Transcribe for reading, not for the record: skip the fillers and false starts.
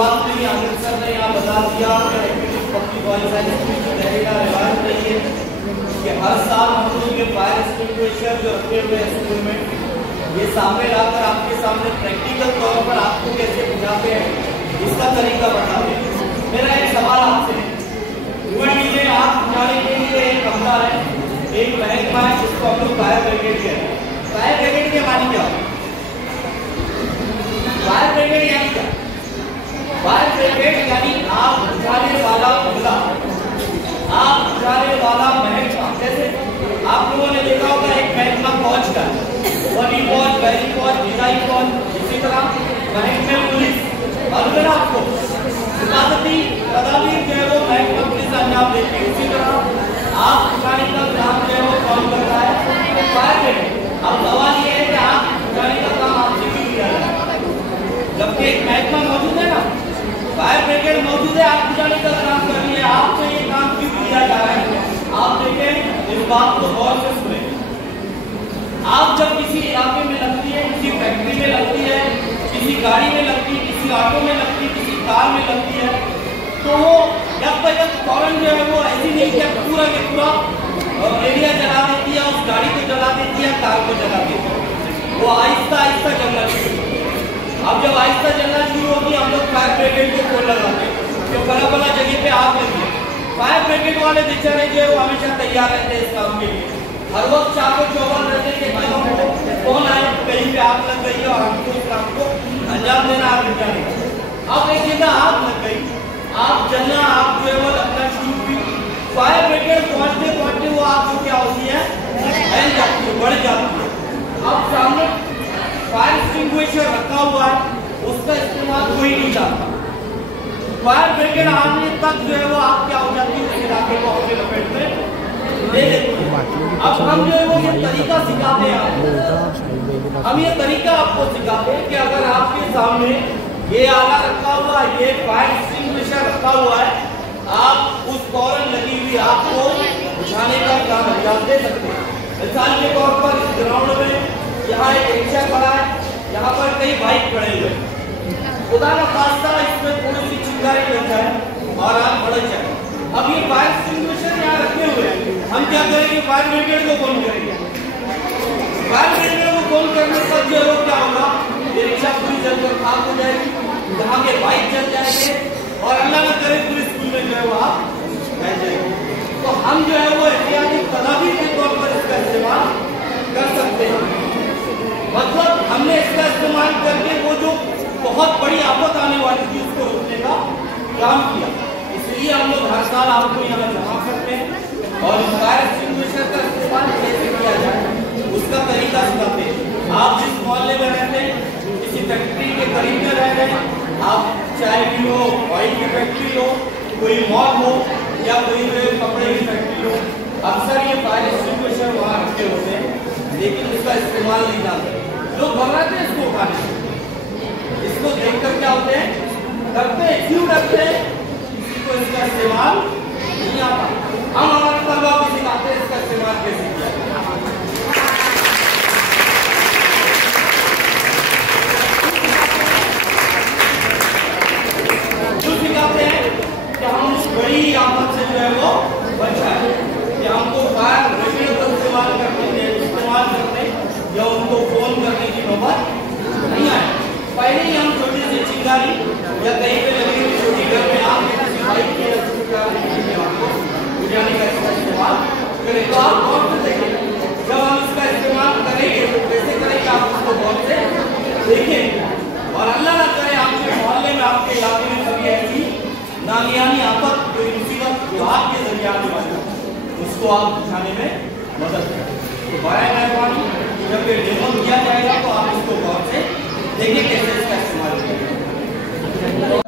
बात नहीं, आमिर सर ने यहाँ बता दिया पब्लिक वॉइस रिवाज नहीं है कि हर साल हम लोग ये फायर एक्सटिंग्विशर जो रखे हुए हैं स्कूल में, ये सामने लाकर आपके सामने प्रैक्टिकल तौर पर आपको कैसे बुझाते हैं इसका तरीका बताते हैं। मेरा एक सवाल आपसे है, आप बुझाने के लिए एक कमरा है, एक महकमा है जिसको हम लोग फायर ब्रिगेड कहते हैं। फायर ब्रिगेड के मानी क्या? फायर ब्रिगेड यानी क्या? फायर ब्रिगेड यानी आप बुझाने वाला अमला, आप बुझाने वाला महकमा। जैसे आप लोगों ने देखा होगा एक महकमा फौज का, बड़ी फौज, बहरी फौज, विदाई फौज, इसी तरह महकमे पुलिस और आपको हिफाजती तदाबीर जो है वो महकमा पुलिस अंजाम देती है। इसी तरह आप बुझाने का काम जो है वो कौन कर रहा है? Fire brigade. अब सवाल ये है कि आप बुझाने का काम आपसे क्यों किया जाए? जबकि एक महकमा मौजूद है ना, फायर ब्रिगेड मौजूद है, आप बुझाने का काम कर रही है, आपसे ये काम क्यों किया जा रहा है? आप देखें, इस बात को गौर से सुने। आप जब किसी इलाके में लगती है, किसी फैक्ट्री में लगती है, किसी गाड़ी में लगती है, किसी ऑटो में लगती है, किसी कार में लगती है, तो वो जब फौरन जो है वो ऐसी नहीं कि पूरा के पूरा एरिया जला देती है, उस गाड़ी को जला देती है, कार को जला देती है, वो आहिस्ता आहिस्ता जलना शुरू। अब जब आहिस्ता जलना शुरू होगी, हम लोग फायर ब्रिगेड को फोन लगाते हैं कि बड़ा बड़ा जगह पे आग लगी है। फायर ब्रिगेड वाले बेचारे जो है वो हमेशा तैयार रहते हैं इस काम के लिए, हर वक्त चाको चौबंद रहते हैं कि कौन आए, कहीं पे आग लग गई है और हमको उस काम को अंजाम देना, आग बुझाने का। अब एक जगह आग लग गई, आग जलना, आग जो है वो लगना शुरू हुई, फायर ब्रिगेड पहुंचते पहुंचते वो आग जो क्या होती है, फैल जाती है, बढ़ जाती है। अब सामने फायर एक्सटिंग्विशर रखा हुआ है, उसका इस्तेमाल कोई नहीं जानता। फायर ब्रिगेड आने तक जो है वो आग क्या हो जाती है, उस इलाके को अपने लपेट में ले लेती है। अब हम जो है वो ये तरीका सिखाते हैं, हम ये तरीका आपको सिखाते हैं कि अगर आपके सामने ये आला रखा हुआ है, ये फायर एक्सटिंग्विशर रखा हुआ है, आप उस फौरन लगी हुई आग को बुझाने का काम अंजाम दे सकते हैं। मिसाल के तौर पर इस ग्राउंड में यहाँ एक रिक्शा खड़ा है, यहाँ पर कई बाइक खड़े हुए, खुदा न खास्ता इसमें थोड़ी सी चिंगारी लग जाए और आग भड़क जाए। अब ये फायर एक्सटिंग्विशर यहाँ रखे हुए हैं, हम क्या करेंगे? फायर ब्रिगेड को फोन करेंगे। फायर ब्रिगेड को फोन करने पर जो है क्या होगा, ये रिक्शा पूरी जलकर खाक हो जाएगी, यहाँ के बाइक जल जाएंगे और अल्लाह न करे पूरी स्कूल में जो है वो आप रह जाएंगे। तो हम जो है वो एहतियाती तदाबीर के तौर पर इसका इस्तेमाल कर सकते हैं। मतलब हमने इसका इस्तेमाल करके वो जो बहुत बड़ी आफत आने वाली थी उसको रोकने का काम किया। इसलिए हम लोग हर साल आपको यहाँ जमा करते हैं और इस फायर एक्सटिंग्विशर का इस्तेमाल कैसे किया जाए उसका तरीका सिखाते हैं। आप जिस मोहल्ले में रहते हैं, किसी फैक्ट्री के करीब में रह रहे हैं, आप चाय की हो, ऑयल की फैक्ट्री हो, कोई मॉल हो या कोई कपड़े की फैक्ट्री हो, अक्सर ये फायर एक्सटिंग्विशर वहाँ रखे होते हैं, लेकिन इसका इस्तेमाल नहीं जानते। लोग घबराते हैं इसको उठाने से, इसको देखकर क्या होते हैं, डरते हैं। क्यों डरते हैं? किसी को इसका इस्तेमाल नहीं आता। हम हमारे तलबा को सिखाते हैं इसका इस्तेमाल कैसे किया जाए। जो सिखाते हैं कि हम इस बड़ी आफत से जो है वो बचाए, कि हमको फायर ब्रिगेड का इस्तेमाल करते या उनको फोन करने की नौबत नहीं आए। पहले ही हम छोटी सी चिंगारी या कहीं पे लगी हुई छोटी घर में आग किसी बाइक के बुझाने का इसका इस्तेमाल करें। तो आप गौर से देखें, जब हम इसका इस्तेमाल करेंगे तो कैसे करेंगे आप उसको गौर से देखें। और अल्लाह न करे आपके मोहल्ले में, आपके इलाके में कभी ऐसी नागियानी आफत, कोई मुसीबत जो आपके जरिए आने वाली है, उसको आप बुझाने में मदद करें। तो बड़ा मेहरबानी, जब ये डेमो किया जाएगा तो आप इसको गौर से देखिए कैसे इसका इस्तेमाल किया जाएगा।